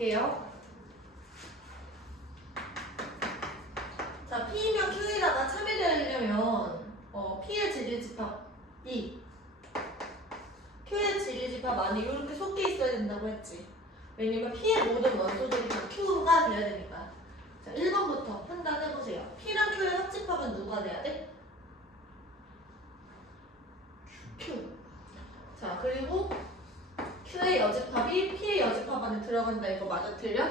볼게요. 자, P이면 Q에다가 참여되려면 P의 지리집합이 Q의 지리집합 안에 이렇게 섞여 있어야 된다고 했지. 왜냐면 P의 모든 원소들이 다 Q가 돼야 되니까. 자, 1번부터 판단해보세요. P랑 Q의 합집합은 누가 돼야 돼? Q. 자, 그리고 Q의 여집합이 P의 여집합 안에 들어간다. 이거 맞아? 틀려?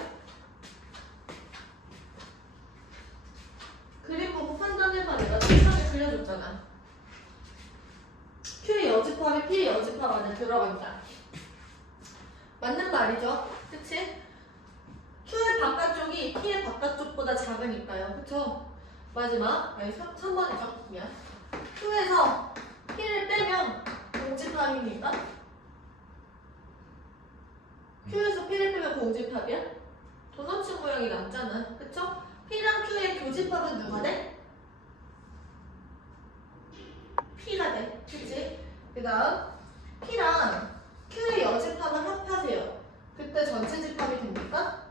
그림 보고 판단해봐. 내가 책상에 그려줬잖아. Q의 여집합이 P의 여집합 안에 들어간다. 맞는 말이죠? 그치? Q의 바깥쪽이 P의 바깥쪽보다 작으니까요. 그쵸? 마지막, 아니 3번이죠? 미안. Q에서 P를 빼면 공집합입니까? Q에서 P를 빼면 공집합이야? 도너츠 모양이 남잖아. 그쵸? P랑 Q의 교집합은 누가 돼? P가 돼. 그치? 그 다음 P랑 Q의 여집합을 합하세요. 그때 전체 집합이 됩니까?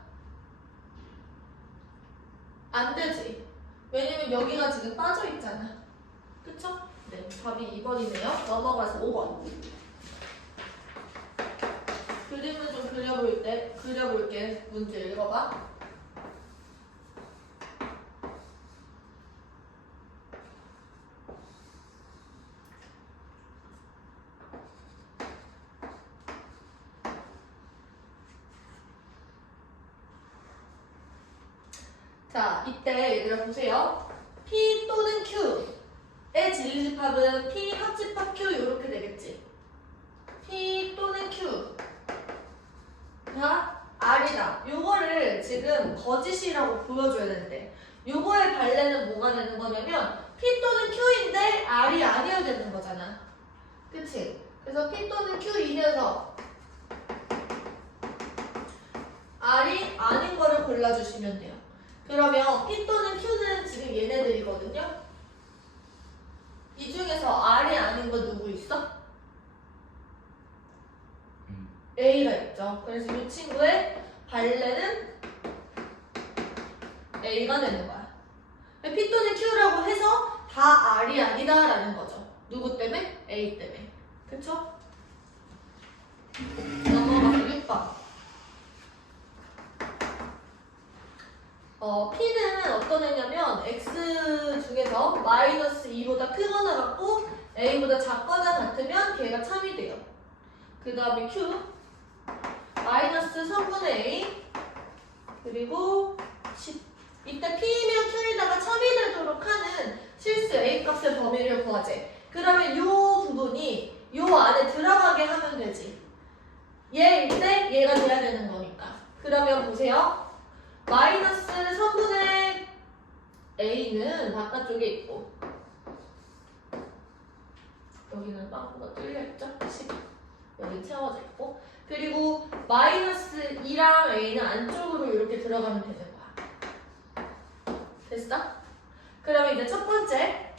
안 되지. 왜냐면 여기가 지금 빠져있잖아. 그쵸? 네, 답이 2번이네요. 넘어가서 5번. 그림을 좀 그려볼게. 문제 읽어봐. 자, 이때 얘들아 보세요. P 또는 Q의 진리집합은 P 합집합 Q 이렇게 되겠지. P 또는 Q가 R이다. 요거를 지금 거짓이라고 보여줘야 되는데 요거의 발레는 뭐가 되는 거냐면 P 또는 Q인데 R이 아니어야 되는 거잖아. 그치? 그래서 P 또는 Q이면서 R이 아닌 거를 골라주시면 돼요. 그러면 P 또는 Q는 지금 얘네들이거든요. 이 중에서 R이 아닌 거 누구 있어? A가 있죠. 그래서 이 친구의 발레는 A가 되는 거야. P 또는 Q라고 해서 다 R이 아니다라는 거죠. 누구 때문에? A 때문에. 그쵸? 넘어가서 6번. P는 어떤 애냐면 X 중에서 마이너스 2보다 크거나 같고 A보다 작거나 같으면 걔가 참이 돼요. 그 다음에 Q 마이너스 3분의 A 그리고 10. 이때 P이면 Q에다가 참이 되도록 하는 실수 A 값의 범위를 구하재. 그러면 이 부분이 이 안에 들어가게 하면 되지. 얘일 때 얘가 돼야 되는 거니까. 그러면 보세요. 마이너스 3분의 A는 바깥쪽에 있고 여기는 빵꾸가 뚫려있죠? 10. 여기 채워져 있고 그리고 마이너스 2랑 A는 안쪽으로 이렇게 들어가면 되는 거야. 됐어? 그러면 이제 첫 번째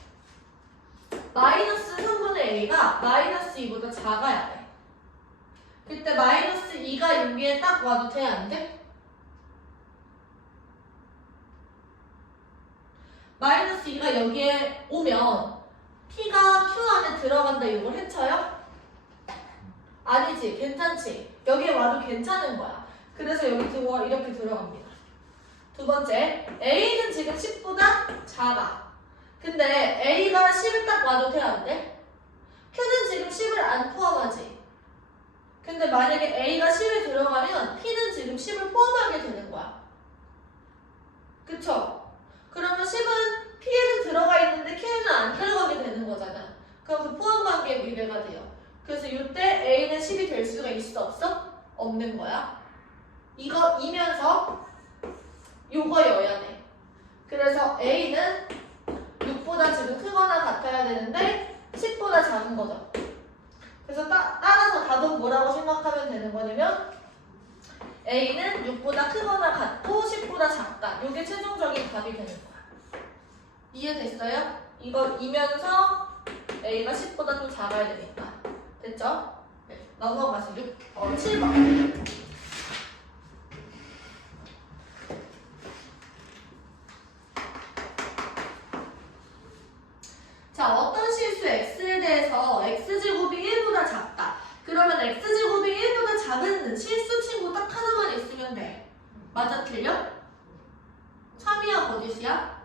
마이너스 3분의 A가 마이너스 2보다 작아야 돼. 그때 마이너스 2가 여기에 딱 와도 돼? 안 돼? 마이너스 2가 여기에 오면 P가 Q 안에 들어간다 이걸 해쳐요? 아니지. 괜찮지. 여기에 와도 괜찮은 거야. 그래서 여기 이렇게 들어갑니다. 두 번째 A는 지금 10보다 작아. 근데 A가 10을 딱 와도 돼? 안 돼? Q는 지금 10을 안 포함하지. 근데 만약에 A가 10에 들어가면 P는 지금 10을 포함하게 되는 거야. 그쵸? 그러면 10은 P에는 들어가 있는데 Q에는 안 들어가게 되는 거잖아. 그럼 그 포함관계의 미래가 돼요. 그래서 이때 A는 10이 될 수가 있어 없어? 없는 거야. 이거 이면서 요거여야 돼. 그래서 A는 6보다 지금 크거나 같아야 되는데 10보다 작은 거죠. 그래서 따라서 답은 뭐라고 생각하면 되는 거냐면 A는 6보다 크거나 같고 10보다 작다. 이게 최종적인 답이 되는 거야. 이해됐어요? 이거 이면서 A가 10보다 좀 작아야 되니까. 됐죠? 네. 넘어가서 7번. 맞아 틀려? 참이야 거짓이야?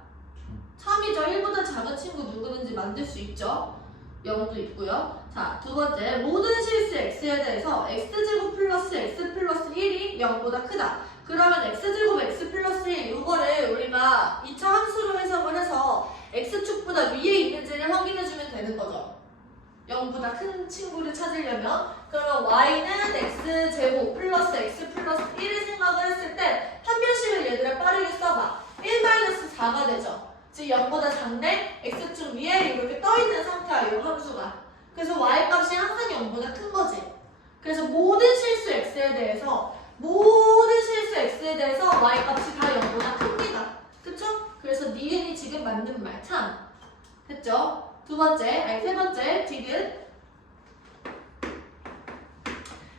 참이죠. 1보다 작은 친구 누구든지 만들 수 있죠. 0도 있고요. 자, 두 번째, 모든 실수 x에 대해서 x제곱 플러스 x 플러스 1이 0보다 크다. 그러면 x제곱 x 플러스 1 이거를 우리가 2차 함수로 해석을 해서 x축보다 위에 있는지를 확인해주면 되는 거죠. 0보다 큰 친구를 찾으려면. 그러면 y는 x제곱 플러스 x 플러스 1을 생각을 했을 때 판별식을 얘들아 빠르게 써봐. 1-4가 되죠. 즉 0보다 작네? x축 위에 이렇게 떠있는 상태야, 이 함수가. 그래서 y값이 항상 0보다 큰 거지. 그래서 모든 실수 x에 대해서 y값이 다 0보다 큽니다. 그쵸? 그래서 니은이 지금 맞는 말 참. 됐죠? 세 번째, 디귿.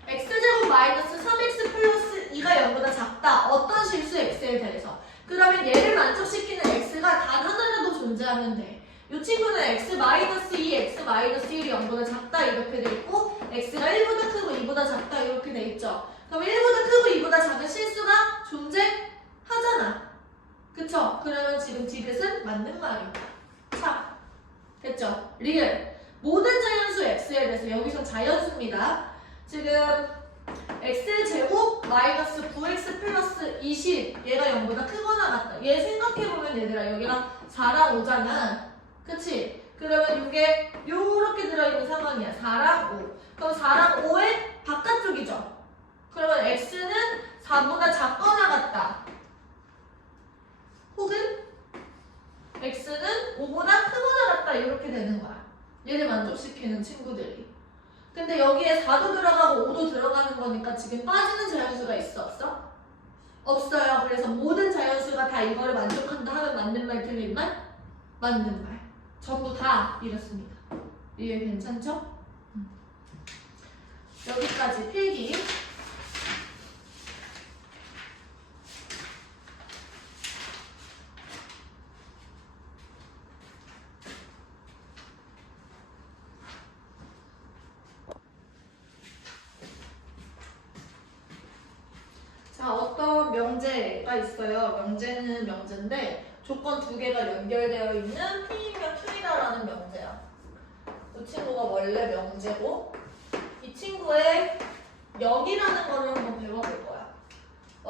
x제곱 마이너스 3x 플러스 2가 0보다 작다. 어떤 실수 x에 대해서. 그러면 얘를 만족시키는 x가 단 하나라도 존재하면 돼. 이 친구는 x 마이너스 2, x 마이너스 1이 0보다 작다 이렇게 돼 있고 x가 1보다 크고 2보다 작다 이렇게 돼 있죠. 그럼 1보다 크고 2보다 작은 실수가 존재하잖아. 그쵸? 그러면 지금 디귿은 맞는 말입니다. 자, 됐죠? 리을. 모든 자연수 x에 대해서 여기서 자연수입니다. 지금 x제곱 마이너스 9x 플러스 20 얘가 0보다 크거나 같다. 얘 생각해보면 얘들아 여기가 4랑 5잖아. 그치? 그러면 이게 요렇게 들어있는 상황이야. 4랑 5. 그럼 4랑 5의 바깥쪽이죠. 그러면 x는 4보다 작거나 같다. 혹은 x는 5보다 크거나 같다. 이렇게 되는 거야. 얘를 만족시키는 친구들이. 근데 여기에 4도 들어가고 5도 들어가는 거니까 지금 빠지는 자연수가 있어 없어? 없어요. 그래서 모든 자연수가 다 이거를 만족한다 하면 맞는 말 틀린 말? 맞는 말. 전부 다 이렇습니다. 이해 괜찮죠? 여기까지 필기. 자, 어떤 명제가 있어요. 명제는 명제인데 조건 두 개가 연결되어 있는 P이면 Q이다라는 명제야. 이 친구가 원래 명제고 이 친구의 역이라는 거를 한번 배워볼 거야.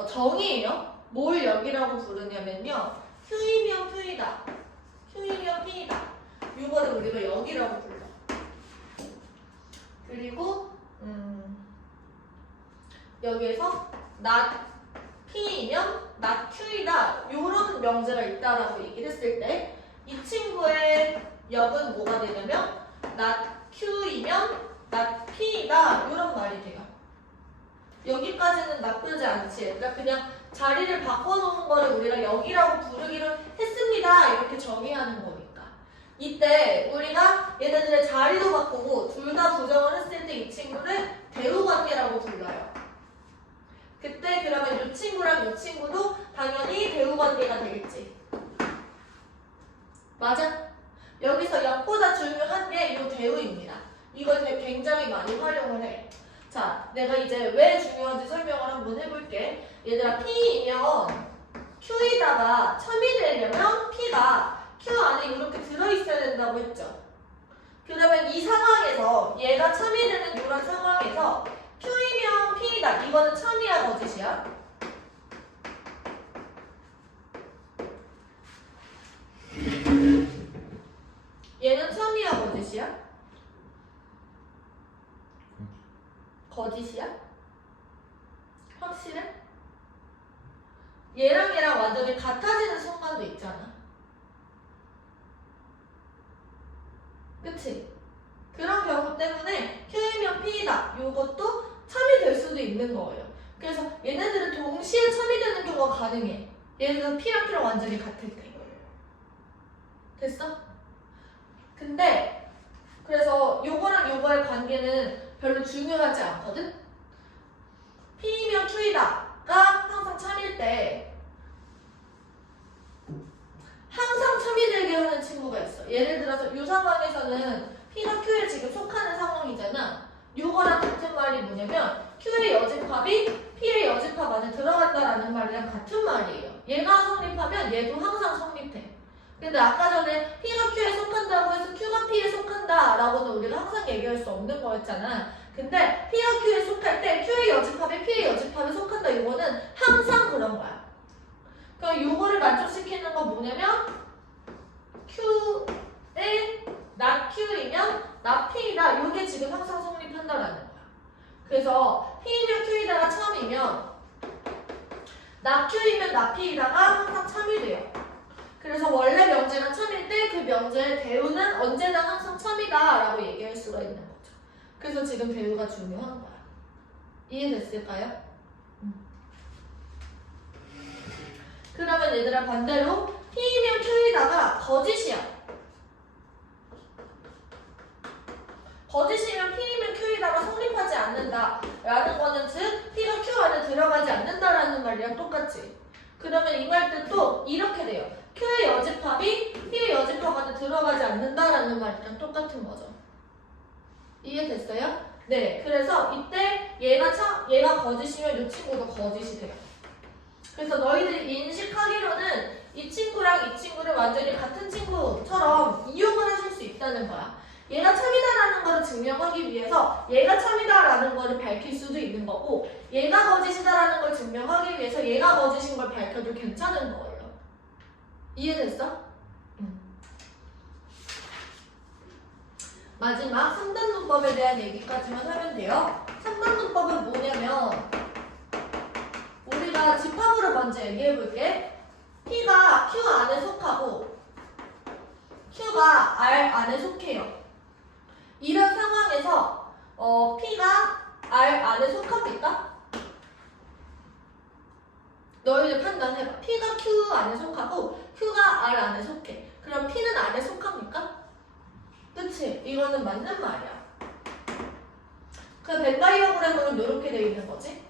정의예요. 뭘 역이라고 부르냐면요. Q이면 Q이다. Q이면 P이다. 이거를 우리가 역이라고 불러. 그리고 여기에서 not P이면 not Q이다. 이런 명제가 있다라고 얘기를 했을 때 이 친구의 역은 뭐가 되냐면 not Q이면 not P이다. 이런 말이 돼요. 여기까지는 나쁘지 않지. 그러니까 그냥 자리를 바꿔놓은 거를 우리가 역이라고 부르기로 했습니다. 이렇게 정의하는 거니까. 이때 우리가 얘네들의 자리도 바꾸고 둘 다 부정을 했을 때 이 친구를 대우관계라고 불러요. 그때 그러면 이 친구랑 이 친구도 당연히 대우관계가 되겠지. 맞아? 여기서 역보다 중요한 게 이 대우입니다. 이걸 굉장히 많이 활용을 해. 자, 내가 이제 왜 중요한지 설명을 한번 해볼게. 얘들아, P이면 Q에다가 첨이 되려면 P가 Q 안에 이렇게 들어있어야 된다고 했죠. 그러면 이 상황에서 얘가 첨이 되는 이런 상황에서 Q이면 P이다. 이거는 참이야 거짓이야? 얘는 참이야 거짓이야? 거짓이야? 확실해? 얘랑 얘랑 완전히 같아지는 순간도 있잖아. 그치? 그런 경우 때문에 Q이면 P이다. 요것도 참이 될 수도 있는 거예요. 그래서 얘네들은 동시에 참이 되는 경우가 가능해. 예를 들어서 P랑 Q랑 완전히 같을 때. 됐어? 근데 그래서 요거랑 요거의 관계는 별로 중요하지 않거든? P이면 Q이다가 항상 참일 때 항상 참이 되게 하는 친구가 있어. 예를 들어서 이 상황에서는 P가 Q에 지금 속하는 상황이잖아. 요거랑 같은 말이 뭐냐면 Q의 여집합이 P의 여집합 안에 들어간다라는 성립한다라는 말이랑 같은 말이에요. 얘가 성립하면 얘도 항상 성립해. 근데 아까 전에 P가 Q에 속한다고 해서 Q가 P에 속한다라고는 우리가 항상 얘기할 수 없는 거였잖아. 근데 P가 Q에 속할 때 Q의 여집합에 P의 여집합에 속한다. 이거는 항상 그런 거야. 그럼 요거를 만족시키는 건 뭐냐면 Q에 나 Q이면 나 P이다. 요게 지금 항상 성립한다라는 거야. 그래서 P이면 Q이다가 참이면 나 Q이면 나 P이다가 항상 참이 돼요. 그래서 원래 명제가 참일 때 그 명제의 대우는 언제나 항상 참이다 라고 얘기할 수가 있는 거죠. 그래서 지금 대우가 중요한 거야. 이해됐을까요? 그러면 얘들아 반대로 P이면 Q이다가 거짓이야. 거짓이면 P이면 Q이다가 성립하지 않는다 라는 거는 즉 P가 Q 안에 들어가지 않는다라는 말이랑 똑같지. 그러면 이 말 뜻도 이렇게 돼요. Q의 여집합이 P의 여집합 안에 들어가지 않는다라는 말이랑 똑같은 거죠. 이해됐어요? 네. 그래서 이때 얘가 거짓이면 이 친구도 거짓이 돼요. 그래서 너희들이 인식하기로는 이 친구랑 이 친구를 완전히 같은 친구처럼 이용을 하실 수 있다는 거야. 얘가 참이다라는 거를 증명하기 위해서 얘가 참이다라는 거를 밝힐 수도 있는 거고 얘가 거짓이다라는 걸 증명하기 위해서 얘가 거짓인 걸 밝혀도 괜찮은 거예요. 이해됐어? 마지막 3단 문법에 대한 얘기까지만 하면 돼요. 3단 문법은 뭐냐면 우리가 집합으로 먼저 얘기해볼게. P가 Q 안에 속하고 Q가 R 안에 속해요. 이런 상황에서 P가 R 안에 속합니까? 너희들 판단해봐. P가 Q 안에 속하고 Q가 R 안에 속해. 그럼 P는 R에 속합니까? 그치? 이거는 맞는 말이야. 그 벤 다이어그램으로는 이렇게 돼 있는 거지.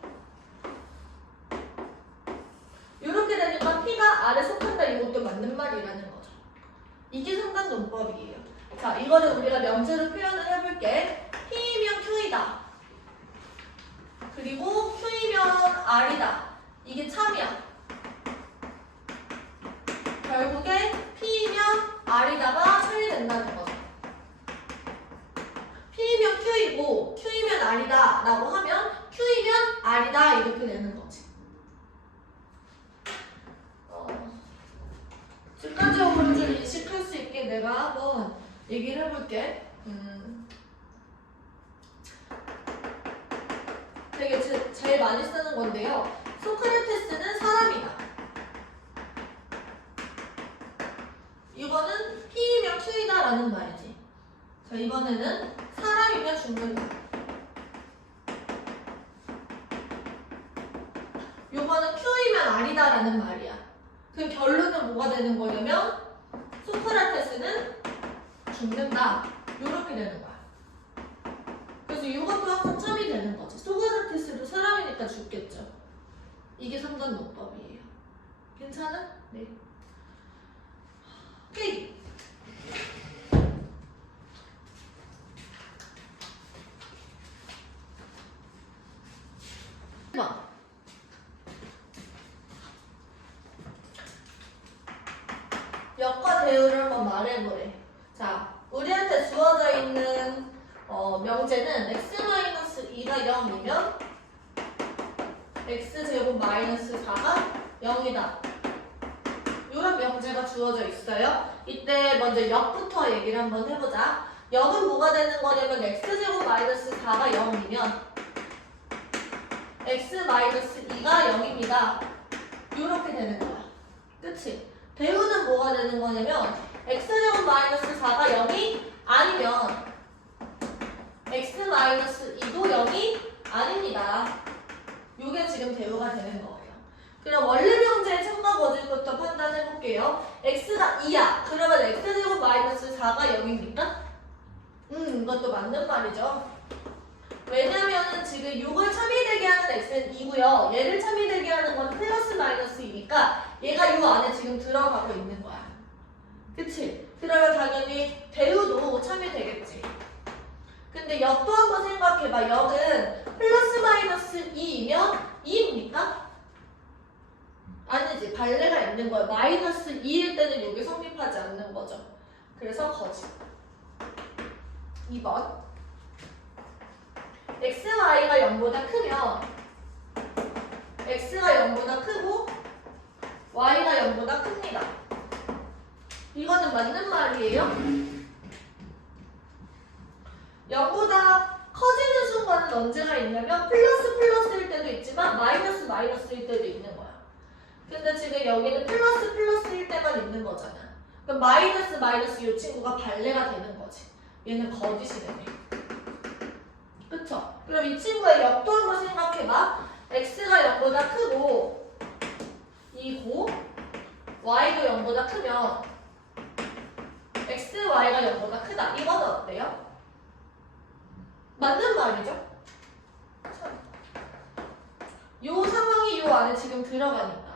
이렇게 되니까 P가 R에 속한다. 이것도 맞는 말이라는 거죠. 이게 3단 논법이에요. 자, 이거는 우리가 명제로 표현을 해볼게. P이면 Q이다. 그리고 Q이면 R이다. 이게 참이야. 결국에 P이면 R이다가 참이 된다는 거죠. P이면 Q이고 Q이면 R이다 라고 하면 Q이면 R이다 이렇게 되는 거지. 습관적으로 좀 인식할 수 있게 내가 한번 얘기를 해볼게. 되게 제일 많이 쓰는 건데요. 소크라테스는 사람이다. 이거는 P이면 Q이다 라는 말이지. 자, 이번에는 사람이면 죽는다. 요거는 Q이면 R이다 라는 말이야. 그 결론은 뭐가 되는 거냐면 소크라테스는 죽는다. 요렇게 되는 거야. 그래서 이것도 항상 참이 되는 거지. 소크라테스도 사람이니까 죽겠죠. 이게 3단 논법이에요. 괜찮아? 네. 오케이. 역과 대우를 한번 말해보래. 자, 우리한테 주어져 있는 명제는 x-2가 0이면 x제곱 마이너스 4가 0이다. 이런 명제가 주어져 있어요. 이때 먼저 역부터 얘기를 한번 해보자. 역은 뭐가 되는 거냐면 x제곱 마이너스 4가 0이면 x 마이너스 2가 0입니다. 이렇게 되는 거야. 그치? 대우는 뭐가 되는 거냐면 x제곱 마이너스 4가 0이 아니면 x 마이너스 2도 0이 아닙니다. 이게 지금 대우가 되는 거예요. 그럼 원래 명제의 참과 거짓부터 판단해 볼게요. x가 2야. 그러면 x제곱 마이너스 4가 0입니까? 이것도 맞는 말이죠. 왜냐면은 지금 6을 참이되게 하는 x는 2고요. 얘를 참이되게 하는 건 플러스 마이너스 2니까 얘가 이 안에 지금 들어가고 있는 거야. 그치? 그러면 당연히 대우도 참이되겠지. 근데 역도 한번 생각해봐. 역은 플러스 마이너스 2이면 2입니까? 발레가 있는 거예요. 마이너스 2일 때는 여기 성립하지 않는 거죠. 그래서 거짓. 2번. xy가 0보다 크면 x가 0보다 크고 y가 0보다 큽니다. 이거는 맞는 말이에요. 0보다 커지는 순간은 언제가 있냐면 플러스일 때도 있지만 마이너스일 때도 있는 거야. 근데 지금 여기는 플러스일 때만 있는 거잖아. 그럼 마이너스 이 친구가 발레가 되는 거지. 얘는 거짓이 되네. 그쵸? 그럼 이 친구의 역도 한번 생각해봐. x가 0보다 크고 이고 y도 0보다 크면 x, y가 0보다 크다. 이거는 어때요? 맞는 말이죠? 요 상황이 요 안에 지금 들어가니까.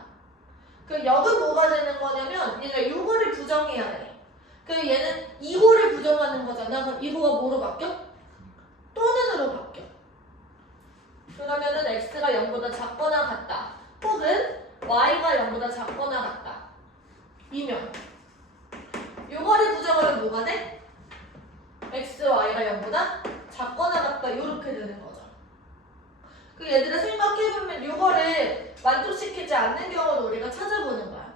그 역은 뭐가 되는 거냐면 얘가 요거를 부정해야 돼. 그 얘는 이거를 부정하는 거잖아. 그럼 이거가 뭐로 바뀌어? 또는으로 바뀌어. 그러면은 x가 0보다 작거나 같다. 혹은 y가 0보다 작거나 같다. 이면 요거를 부정하면 뭐가 돼? x, y가 0보다 작거나 같다. 이렇게 되는 거죠. 그 얘들아 생각해보면 요거를 만족시키지 않는 경우는 우리가 찾아보는 거야.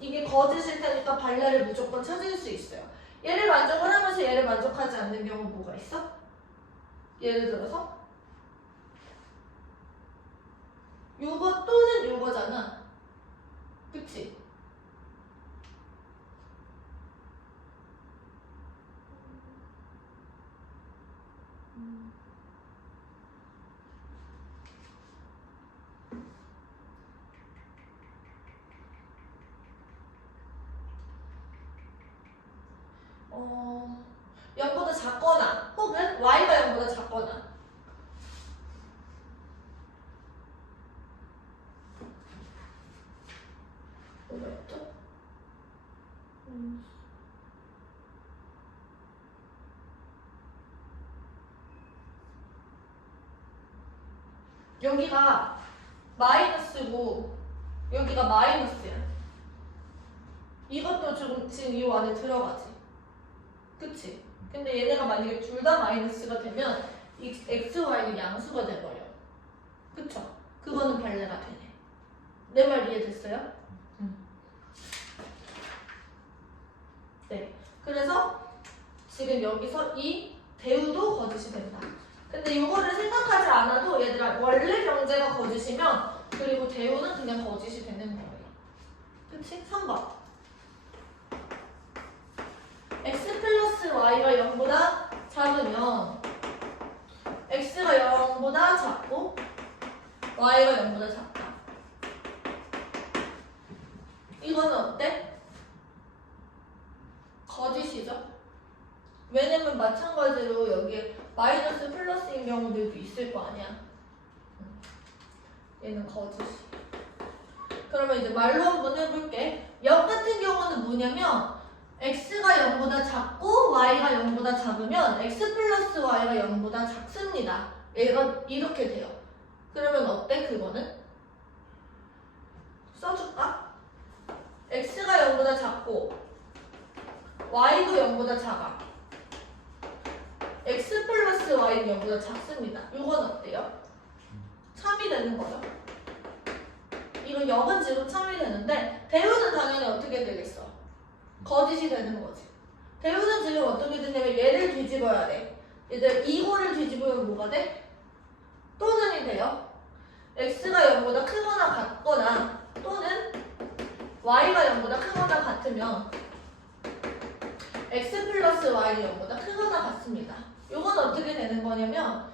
이게 거짓일 테니까 발레를 무조건 찾을 수 있어요. 얘를 만족을 하면서 얘를 만족하지 않는 경우는 뭐가 있어? 예를 들어서 요거 또는 요거잖아. 그치? 어, 0보다 작거나 혹은 y가 0보다 작거나. 뭐였죠? 여기가 마이너스고 여기가 마이너스야. 이것도 지금 이 안에 들어가지. 그치? 근데 얘네가 만약에 둘 다 마이너스가 되면 이 x, y는 양수가 돼버려. 그쵸? 그거는 발레가 되네. 내 말 이해됐어요? 네. 그래서 지금 여기서 이 대우도 거짓이 된다. 근데 이거를 생각하지 않아도 얘들아 원래 경제가 거짓이면 그리고 대우는 그냥 거짓이 되는 거예요. 그치? 3번. x 플러스 y가 0보다 작으면 x가 0보다 작고 y가 0보다 작다. 이거는 어때? 거짓이죠? 왜냐면 마찬가지로 여기에 마이너스 플러스인 경우들도 있을 거 아니야. 얘는 거짓이. 그러면 이제 말로 한번 해볼게. 역 같은 경우는 뭐냐면 x가 0보다 작고 y가 0보다 작으면 x 플러스 y가 0보다 작습니다. 얘가 이렇게 돼요. 그러면 어때? 그거는? 써줄까? x가 0보다 작고 y도 0보다 작아. x 플러스 y는 0보다 작습니다. 이건 어때요? 참이 되는 거죠. 이거 역은 지금 참이 되는데 대우는 당연히 어떻게 되겠어? 거짓이 되는 거지. 대우는 지금 어떻게 되냐면 얘를 뒤집어야 돼. 얘들 이거를 뒤집으면 뭐가 돼? 또는이 돼요. x가 0보다 크거나 같거나 또는 y가 0보다 크거나 같으면 x 플러스 y는 0보다 크거나 같습니다. 이건 어떻게 되는 거냐면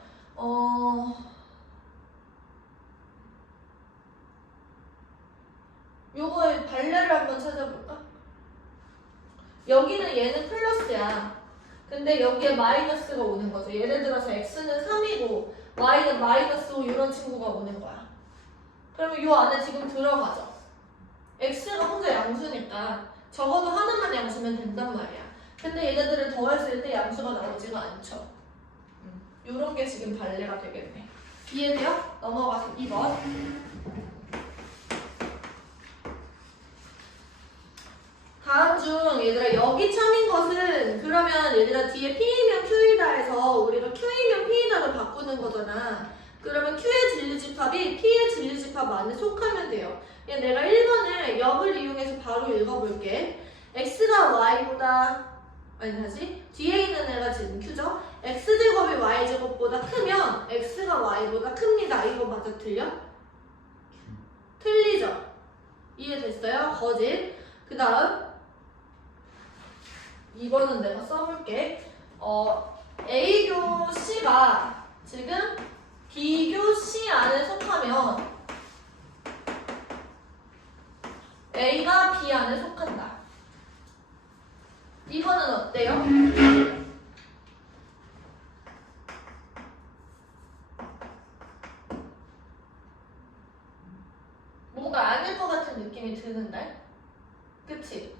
요거의 발레를 한번 찾아볼까? 여기는 얘는 플러스야. 근데 여기에 마이너스가 오는 거죠. 예를 들어서 x는 3이고 y는 마이너스 5 이런 친구가 오는 거야. 그러면 요 안에 지금 들어가죠. x가 혼자 양수니까 적어도 하나만 양수면 된단 말이야. 근데 얘네들을 더했을 때 양수가 나오지가 않죠. 요런 게 지금 발레가 되겠네. 이해돼요? 넘어가서 2번. 얘들아 여기 참인 것은 그러면 얘들아 뒤에 P이면 Q이다 해서 우리가 Q이면 P이다로 바꾸는 거잖아. 그러면 Q의 진리집합이 P의 진리집합 안에 속하면 돼요. 내가 1번을 역을 이용해서 바로 읽어볼게. X가 Y보다 아니 다시 뒤에 있는 애가 지금 Q죠? X제곱이 Y제곱보다 크면 X가 Y보다 큽니다. 이거 맞아 틀려? 틀리죠? 이해됐어요? 거짓. 그 다음 2번은 내가 써볼게. A교 C가 지금 B교 C 안에 속하면 A가 B 안에 속한다. 이거는 어때요? 뭔가 아닐 것 같은 느낌이 드는데? 그치?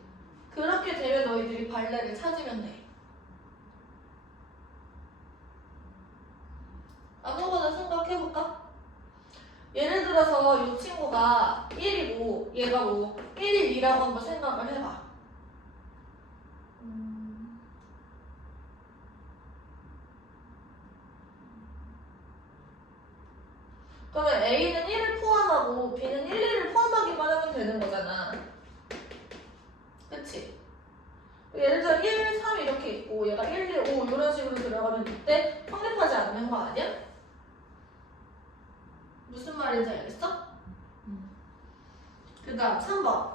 그렇게 되면 너희들이 발레를 찾으면 돼. 아무거나 생각해볼까? 예를 들어서 이 친구가 1이고 얘가 뭐 1, 2라고 한번 생각을 해봐. 그러면 A는 1을 포함하고 B는 1, 2를 포함하기만 하면 되는 거잖아. 그치? 예를 들어 1, 3 이렇게 있고 얘가 1, 2, 5 이런 식으로 들어가면 이때 성립하지 않는 거 아니야? 무슨 말인지 알겠어? 그 다음 3번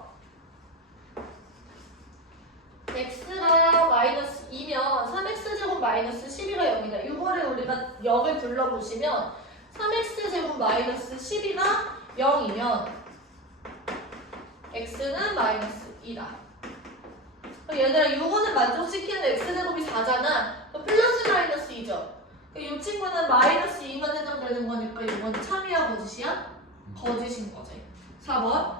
x가 마이너스 2면 3x제곱 마이너스 12가 0이다. 이거를 우리가 역을 불러보시면 3x제곱 마이너스 12가 0이면 x는 마이너스 2다. 얘들아 이거는 만족시키는 x제곱이 4잖아. 플러스 마이너스 2죠. 이 친구는 마이너스 2만 해당되는 거니까 이거는 참이야 거짓이야? 거짓인 거지. 4번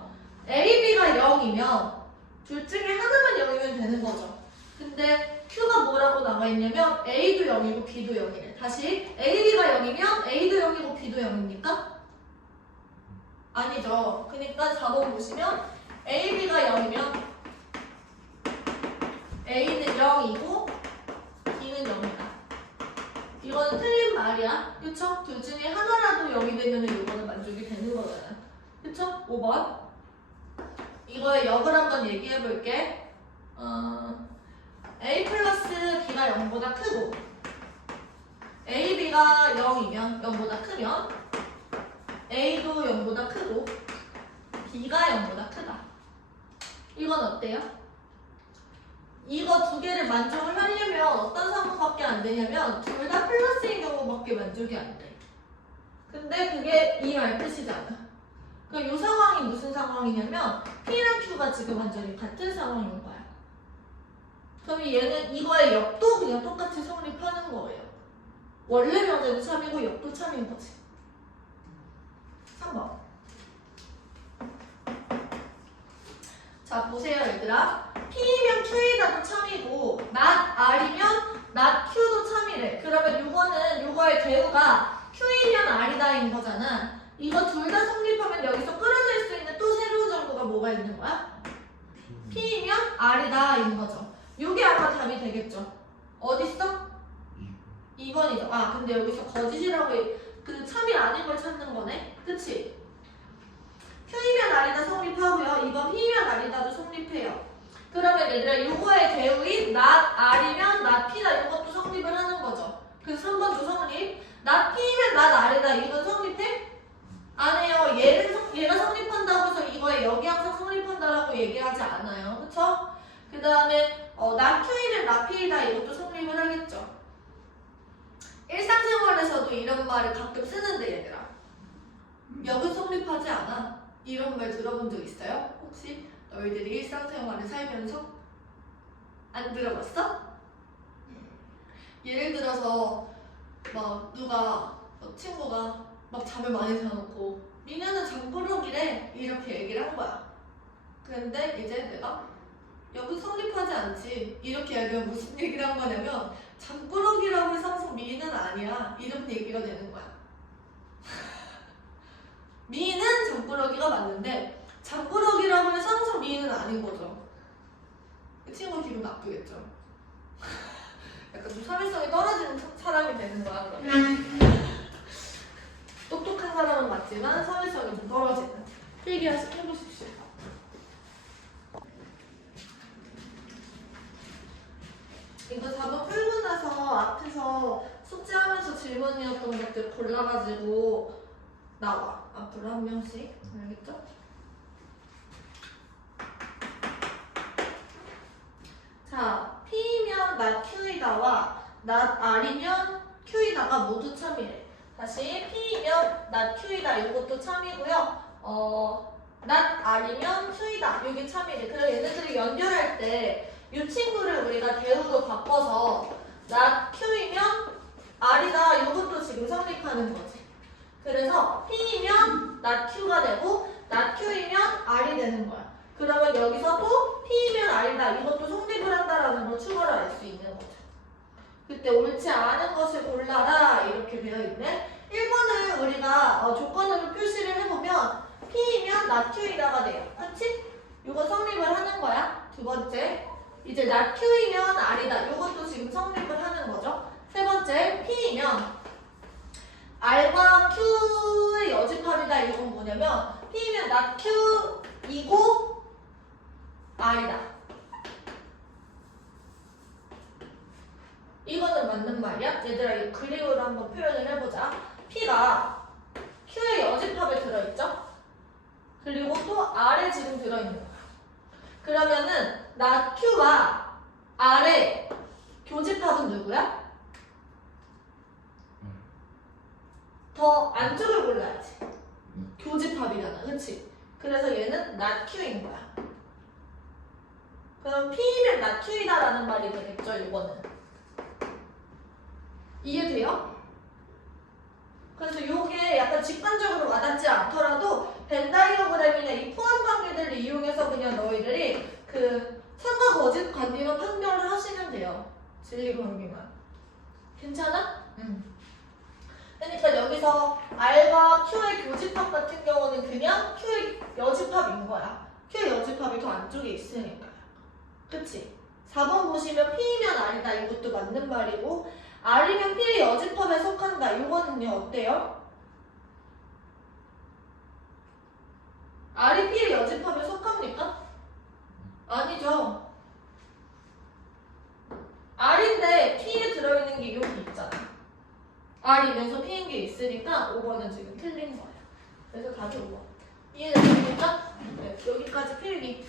a, b가 0이면 둘 중에 하나만 0이면 되는 거죠. 근데 Q가 뭐라고 나와있냐면 A도 0이고 B도 0이래. 다시 A, B가 0이면 A도 0이고 B도 0입니까? 아니죠. 그러니까 4번 보시면 A, B가 0이면 A는 0이고 B는 0이다. 이거는 틀린 말이야. 그쵸? 둘 중에 하나라도 0이 되면 이거는 만족이 되는 거잖아. 그쵸? 5번 이거의 역을 한번 얘기해 볼게. A 플러스 B가 0보다 크고 A, B가 0이면 0보다 크면 A도 0보다 크고 B가 0보다 크다. 이건 어때요? 이거 두 개를 만족을 하려면 어떤 상황밖에 안 되냐면 둘 다 플러스인 경우밖에 만족이 안 돼. 근데 그게 이 말 뜻이잖아. 그러니까 이 상황이 무슨 상황이냐면 P랑 Q가 지금 완전히 같은 상황인 거야. 그럼 얘는 이거의 역도 그냥 똑같이 성립하는 거예요. 원래 명제는 참이고 역도 참인 거지. 3번. 자 보세요 얘들아. P이면 Q이다도 참이고 not R이면 not Q도 참이래. 그러면 요거의 대우가 Q이면 R이다인 거잖아. 이거 둘 다 성립하면 여기서 끌어낼 수 있는 또 새로운 정보가 뭐가 있는 거야? P이면 R이다인 거죠. 요게 아마 답이 되겠죠. 어딨어? 2번이죠. 아 근데 여기서 거짓이라고 그 참이 아닌 걸 찾는 거네. 그치? Q이면 R이다 성립하고요. 2번 P이면 R이다도 성립해요. 그러면 얘들아 요거의 대우인 not R이면 not P다 이것도 성립을 하는 거죠. 그래서 3번도 성립. not P면 not R이다 이건 성립해? 안 해요. 얘가 성립한다고 해서 이거에 여기 항상 성립한다라고 얘기하지 않아요. 그쵸? 그 다음에 not Q이면 not P다 이것도 성립을 하겠죠. 일상생활에서도 이런 말을 가끔 쓰는데 얘들아 역은 성립하지 않아. 이런 말 들어본 적 있어요? 혹시 너희들이 일상생활을 살면서 안 들어봤어? 예를 들어서 막 친구가 막 잠을 많이 자놓고 미녀는 잠꾸러기래 이렇게 얘기를 한 거야. 그런데 이제 내가 역은 성립하지 않지 이렇게 얘기하면 무슨 얘기를 한 거냐면 잠꾸러기라고 해서 항상 미는 아니야 이런 얘기가 되는 거야. 미는 잠꾸러기가 맞는데 잠꾸러기라고 해서 항상 미는 아닌 거죠. 그 친구 필기 해보십시오. 이거 4번 풀고 나서 앞에서 숙제하면서 질문이었던 것들 골라가지고 나와. 앞으로 한 명씩. 알겠죠? 자, P이면 not Q이다와 not R이면 Q이다가 모두 참이래. 다시 P이면 not Q이다 이것도 참이고요. not R이면 Q이다 이게 참이래. 그래서 얘네들이 연결할 때 이 친구를 우리가 대우로 바꿔서 not Q이면 R이다 이것도 지금 성립하는 거지. 그래서 P이면 not Q가 되고 not Q이면 R이 되는 거야. 그러면 여기서 또 P이면 R이다 이것도 성립을 한다라는 걸 추가로 알 수 있는 거죠. 그때 옳지 않은 것을 골라라 이렇게 되어 있네. 1번을 우리가 조건으로 표시를 해보면 P이면 not Q이다가 돼요. 그렇지? 이거 성립을 하는 거야. 두 번째 이제 not Q이면 R이다 이것도 지금 성립을 하는 거죠. 세 번째 P이면 R과 Q의 여집합이다 이건 뭐냐면 P이면 not Q이고 R이다. 이거는 맞는 말이야. 얘들아 이거 그림으로 한번 표현을 해보자. P가 Q의 여집합에 들어있죠? 그리고 또 R에 지금 들어있는 거야. 그러면은 not Q와 R의 교집합은 누구야? 더 안쪽을 골라야지. 교집합이잖아. 그치? 그래서 얘는 not Q인 거야. 그럼 P이면 not Q이다라는 말이 되겠죠, 이거는. 이해돼요? 그래서 이게 약간 직관적으로 와닿지 않더라도 벤 다이어그램이나 이 포함 관계들을 이용해서 그냥 너희들이 그 상과 거짓 관계만 판별을 하시면 돼요. 진리 관계만. 괜찮아? 그러니까 여기서 R과 Q의 교집합 같은 경우는 그냥 Q의 여집합인 거야. Q의 여집합이 더 안쪽에 있으니까요. 그치? 4번 보시면 P이면 R이다 이것도 맞는 말이고 R이면 P의 여집합에 속한다 이거는요 어때요? R이 P의 여집합에 속합니까? 아니죠. R인데 P에 들어있는 게 여기 있잖아. R이면서 P인 게 있으니까 5번은 지금 틀린 거예요. 그래서 다시 5번. 이해되십니까? 네, 여기까지 필기.